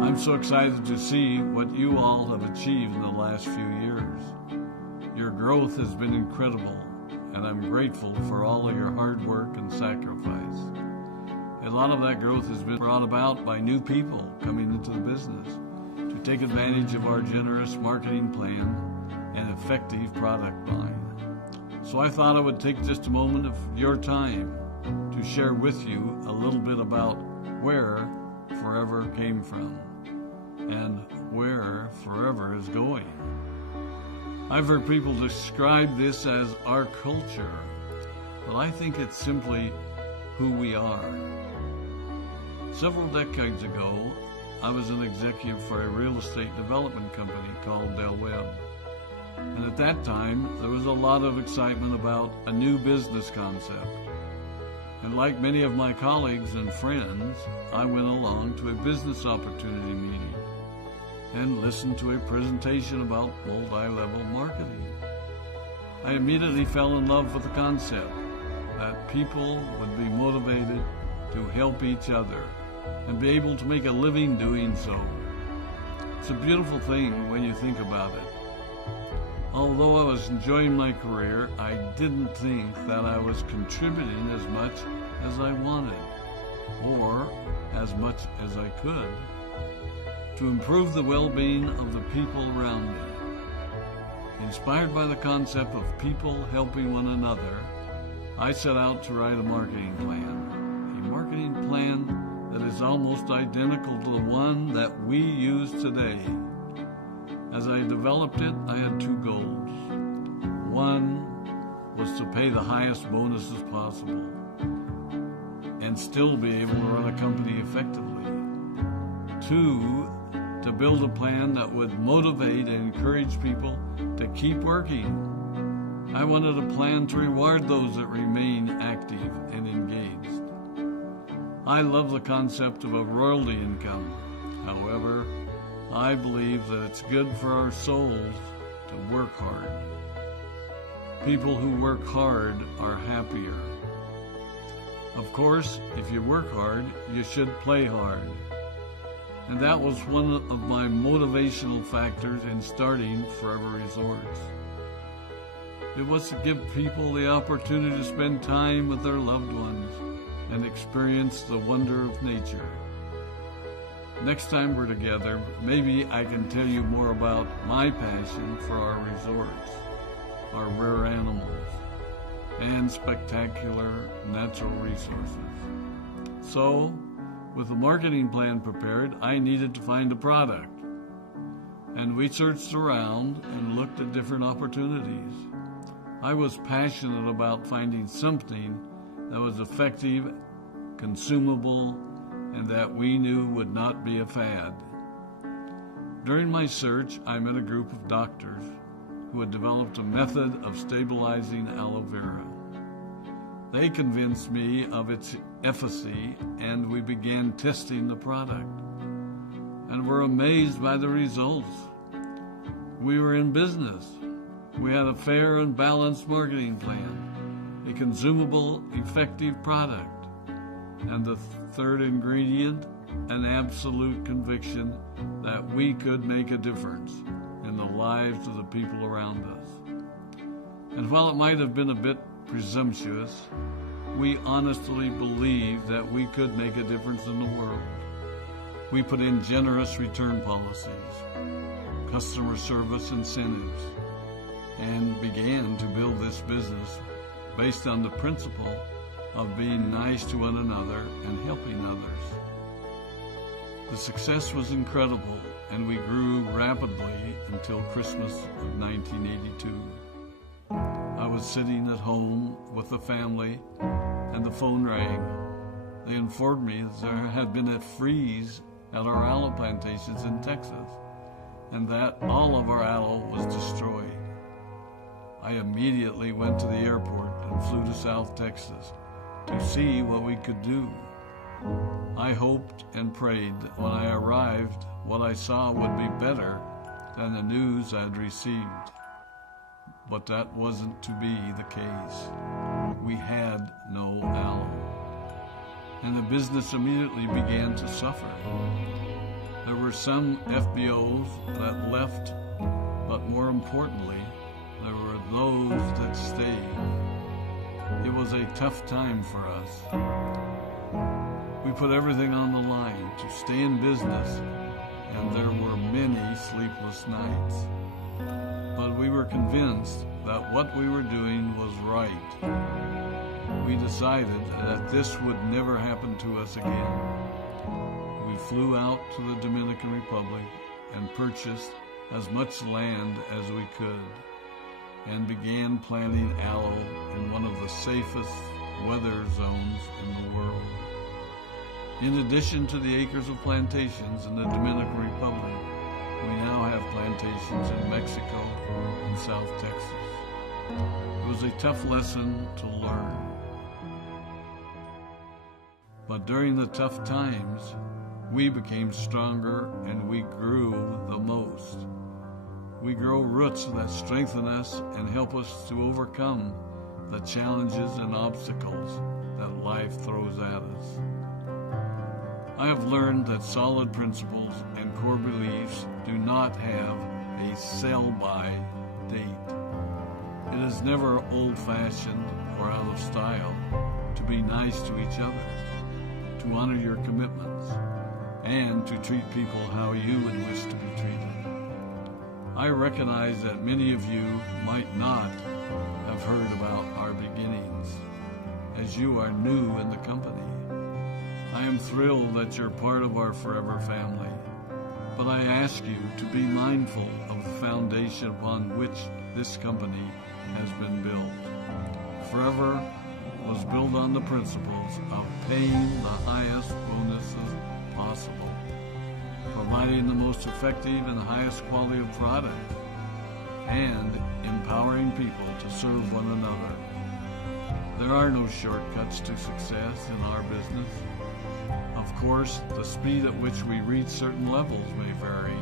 I'm so excited to see what you all have achieved in the last few years. Your growth has been incredible, and I'm grateful for all of your hard work and sacrifice. A lot of that growth has been brought about by new people coming into the business to take advantage of our generous marketing plan and effective product line. So I thought I would take just a moment of your time to share with you a little bit about where Forever came from and where Forever is going. I've heard people describe this as our culture, but I think it's simply who we are. Several decades ago, I was an executive for a real estate development company called Del Webb. And at that time, there was a lot of excitement about a new business concept. And like many of my colleagues and friends, I went along to a business opportunity meeting and listened to a presentation about multi-level marketing. I immediately fell in love with the concept that people would be motivated to help each other and be able to make a living doing so. It's a beautiful thing when you think about it. Although I was enjoying my career, I didn't think that I was contributing as much as I wanted, or as much as I could, to improve the well-being of the people around me. Inspired by the concept of people helping one another, I set out to write a marketing plan that is almost identical to the one that we use today. As I developed it, I had two goals. One was to pay the highest bonuses possible and still be able to run a company effectively. Two, to build a plan that would motivate and encourage people to keep working. I wanted a plan to reward those that remain active and engaged. I love the concept of a royalty income. However, I believe that it's good for our souls to work hard. People who work hard are happier. Of course, if you work hard, you should play hard. And that was one of my motivational factors in starting Forever Resorts. It was to give people the opportunity to spend time with their loved ones and experience the wonder of nature. Next time we're together, maybe I can tell you more about my passion for our resorts, our rare animals, and spectacular natural resources. So, with the marketing plan prepared, I needed to find a product. And we searched around and looked at different opportunities. I was passionate about finding something that was effective, consumable, and that we knew would not be a fad. During my search, I met a group of doctors who had developed a method of stabilizing aloe vera. They convinced me of its efficacy, and we began testing the product, and were amazed by the results. We were in business. We had a fair and balanced marketing plan, a consumable, effective product, and the third ingredient, an absolute conviction that we could make a difference in the lives of the people around us. And while it might have been a bit presumptuous, we honestly believed that we could make a difference in the world. We put in generous return policies, customer service incentives, and began to build this business based on the principle of being nice to one another and helping others. The success was incredible, and we grew rapidly until Christmas of 1982. I was sitting at home with the family, and the phone rang. They informed me that there had been a freeze at our aloe plantations in Texas, and that all of our aloe was destroyed. I immediately went to the airport and flew to South Texas to see what we could do. I hoped and prayed that when I arrived, what I saw would be better than the news I'd received. But that wasn't to be the case. We had no aloe, and the business immediately began to suffer. There were some FBOs that left, but more importantly, there were those that stayed. It was a tough time for us. We put everything on the line to stay in business, and there were many sleepless nights. But we were convinced that what we were doing was right. We decided that this would never happen to us again. We flew out to the Dominican Republic and purchased as much land as we could and began planting aloe in one of the safest weather zones in the world. In addition to the acres of plantations in the Dominican Republic, we now have plantations in Mexico and South Texas. It was a tough lesson to learn. But during the tough times, we became stronger and we grew the most. We grow roots that strengthen us and help us to overcome the challenges and obstacles that life throws at us. I have learned that solid principles and core beliefs do not have a sell-by date. It is never old-fashioned or out of style to be nice to each other, to honor your commitments, and to treat people how you would wish to be treated. I recognize that many of you might not have heard about our beginnings, as you are new in the company. I am thrilled that you're part of our forever family, but I ask you to be mindful of the foundation upon which this company has been built. Forever was built on the principles of paying the highest bonuses possible, providing the most effective and highest quality of product, and empowering people to serve one another. There are no shortcuts to success in our business. Of course, the speed at which we reach certain levels may vary,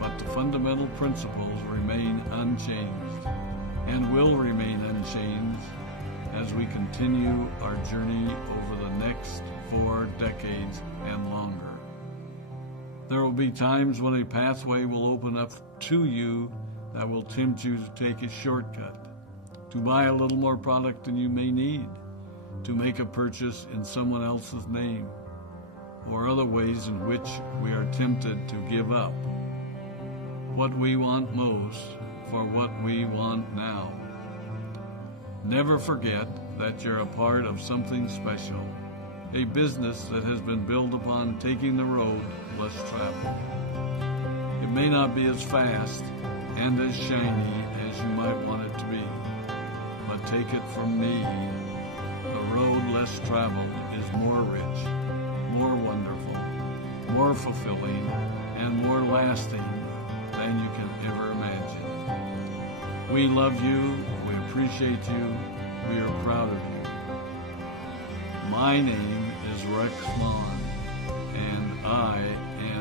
but the fundamental principles remain unchanged and will remain unchanged as we continue our journey over the next 4 decades and longer. There will be times when a pathway will open up to you that will tempt you to take a shortcut, to buy a little more product than you may need, to make a purchase in someone else's name, or other ways in which we are tempted to give up what we want most for what we want now. Never forget that you're a part of something special, a business that has been built upon taking the road less traveled. It may not be as fast and as shiny as you might want it to be, but take it from me, the road less traveled is more rich, more wonderful, more fulfilling, and more lasting than you can ever imagine. We love you, we appreciate you, we are proud of you. My name is Rex Mon, and I am